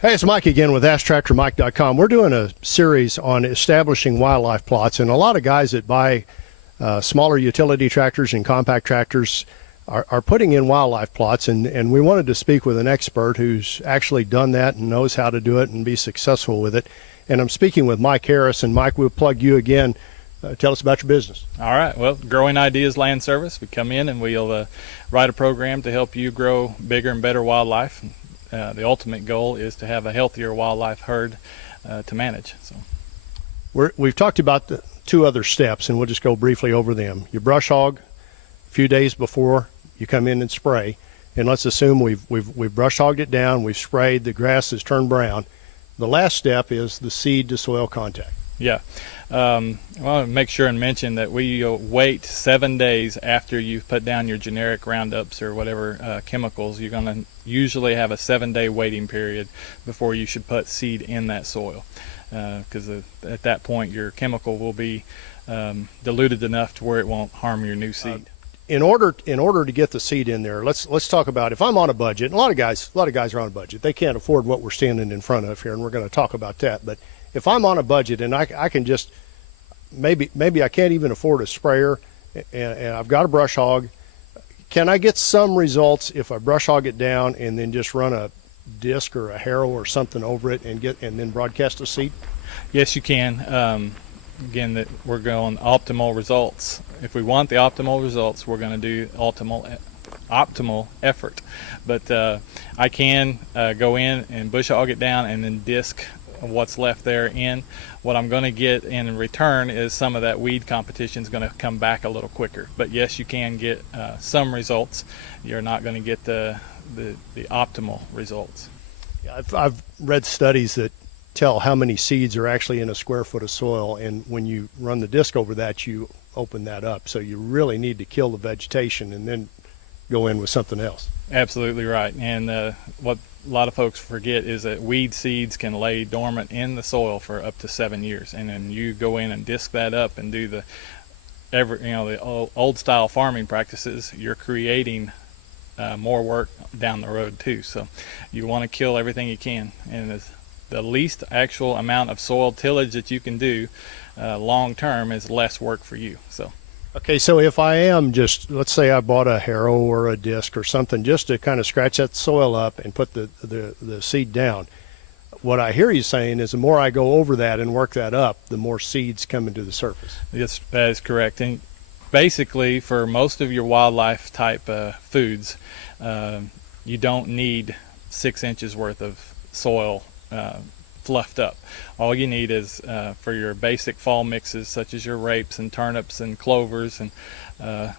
Hey, it's Mike again with AskTractorMike.com. We're doing a series on establishing wildlife plots, and a lot of guys that buy smaller utility tractors and compact tractors are putting in wildlife plots, and we wanted to speak with an expert who's actually done that and knows how to do it and be successful with it. And I'm speaking with Mike Harris. And Mike, we'll plug you again. Tell us about your business. All right. Well, Growing Ideas Land Service. We come in and we'll write a program to help you grow bigger and better wildlife. The ultimate goal is to have a healthier wildlife herd to manage. So, we've talked about the two other steps, and we'll just go briefly over them. You brush hog a few days before you come in and spray, and let's assume we've brush hogged it down, we've sprayed, the grass has turned brown. The last step is the seed to soil contact. Yeah. I want to make sure and mention that we wait 7 days after you've put down your generic Roundups or whatever chemicals. You're going to usually have a 7-day waiting period before you should put seed in that soil, because at that point your chemical will be diluted enough to where it won't harm your new seed. In order to get the seed in there, let's talk about, if I'm on a budget, and a lot of guys are on a budget. They can't afford what we're standing in front of here, and we're going to talk about that. But if I'm on a budget and I can just, maybe I can't even afford a sprayer, and I've got a brush hog, can I get some results if I brush hog it down and then just run a disc or a harrow or something over it and then broadcast a seed? Yes, you can. Again, that we're going optimal results. If we want the optimal results, we're going to do optimal effort. But I can go in and bush hog it down and then disc what's left there in. What I'm going to get in return is some of that weed competition is going to come back a little quicker. But yes, you can get some results. You're not going to get the optimal results. Yeah, I've read studies that tell how many seeds are actually in a square foot of soil, and when you run the disc over that, you open that up. So you really need to kill the vegetation and then go in with something else. Absolutely right. And what a lot of folks forget is that weed seeds can lay dormant in the soil for up to 7 years, and then you go in and disc that up and do the old style farming practices. You're creating more work down the road too. So you want to kill everything you can, and the least actual amount of soil tillage that you can do long term is less work for you. So. Okay, so if I am just, let's say I bought a harrow or a disc or something just to kind of scratch that soil up and put the seed down, what I hear you saying is the more I go over that and work that up, the more seeds come into the surface. Yes, that is correct. And basically, for most of your wildlife type foods, you don't need 6 inches worth of soil fluffed up. All you need is for your basic fall mixes, such as your rapes and turnips and clovers and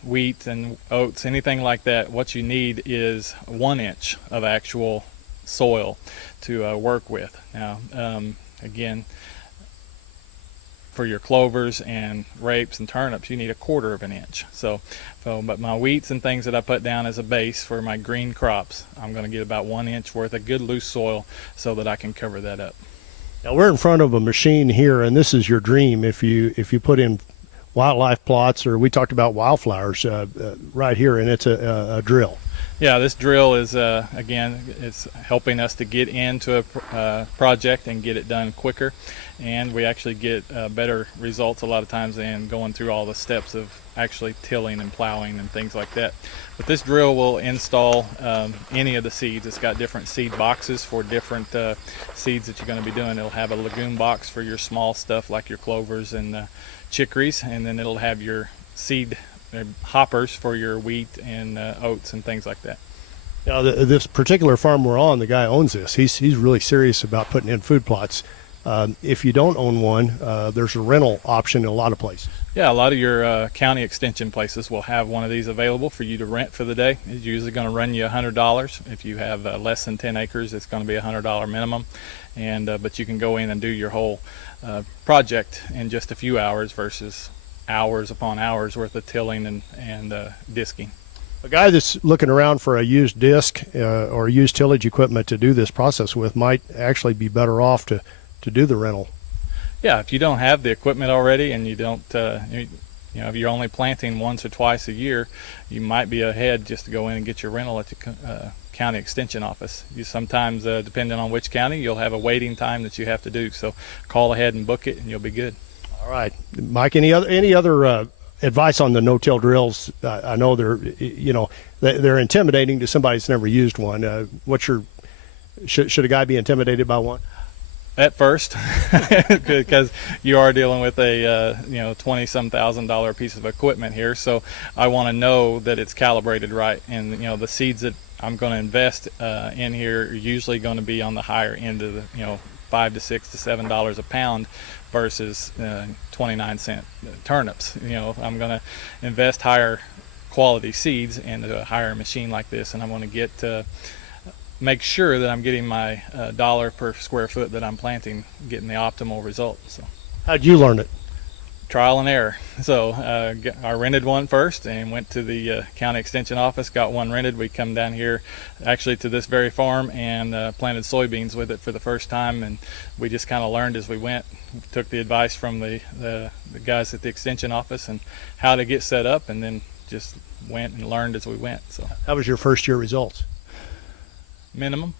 wheat and oats, anything like that. What you need is 1 inch of actual soil to work with. Now, again, for your clovers and rapes and turnips, you need 1/4 of an inch. But my wheats and things that I put down as a base for my green crops, I'm going to get about 1 inch worth of good loose soil so that I can cover that up. Now we're in front of a machine here, and this is your dream if you put in wildlife plots, or we talked about wildflowers right here, and it's a drill. Yeah, this drill is again, it's helping us to get into a project and get it done quicker, and we actually get better results a lot of times than going through all the steps of actually tilling and plowing and things like that. But this drill will install any of the seeds. It's got different seed boxes for different seeds that you're going to be doing. It'll have a legume box for your small stuff like your clovers and chicories, and then it'll have your seed hoppers for your wheat and oats and things like that. Now, this particular farm we're on, the guy owns this. He's really serious about putting in food plots. If you don't own one, there's a rental option in a lot of places. Yeah, a lot of your county extension places will have one of these available for you to rent for the day. It's usually going to run you $100. If you have less than 10 acres, it's going to be a $100 minimum. And but you can go in and do your whole project in just a few hours versus hours upon hours worth of tilling and disking. A guy that's looking around for a used disc or used tillage equipment to do this process with might actually be better off to do the rental. Yeah, if you don't have the equipment already and you don't, if you're only planting once or twice a year, you might be ahead just to go in and get your rental at the county extension office. You sometimes, depending on which county, you'll have a waiting time that you have to do. So call ahead and book it, and you'll be good. All right, Mike. Any other advice on the no-till drills? I know they're intimidating to somebody that's never used one. Should a guy be intimidated by one? At first, because you are dealing with a $20-some thousand piece of equipment here, so I want to know that it's calibrated right, and the seeds that I'm going to invest in here are usually going to be on the higher end of the $5 to $6 to $7 a pound versus 29-cent turnips. I'm going to invest higher quality seeds into a higher machine like this, and I'm going to make sure that I'm getting my dollar per square foot that I'm planting, getting the optimal result. So, how'd you learn it? Trial and error. So I rented one first and went to the county extension office, got one rented. We come down here actually to this very farm and planted soybeans with it for the first time, and we just kind of learned as we went. Took the advice from the guys at the extension office and how to get set up, and then just went and learned as we went. So how was your first year results? Minimum.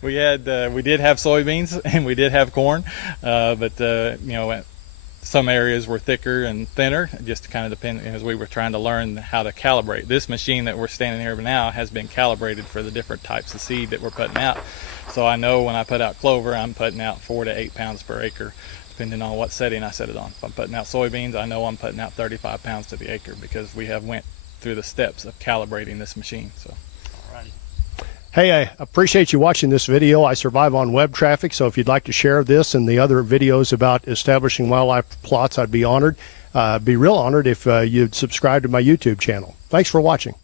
We did have soybeans and we did have corn, but some areas were thicker and thinner, just kind of depending, as we were trying to learn how to calibrate. This machine that we're standing here now has been calibrated for the different types of seed that we're putting out. So I know when I put out clover, I'm putting out 4 to 8 pounds per acre, depending on what setting I set it on. If I'm putting out soybeans, I know I'm putting out 35 pounds to the acre because we have went through the steps of calibrating this machine. So. Hey, I appreciate you watching this video. I survive on web traffic, so if you'd like to share this and the other videos about establishing wildlife plots, I'd be honored. Be real honored if you'd subscribe to my YouTube channel. Thanks for watching.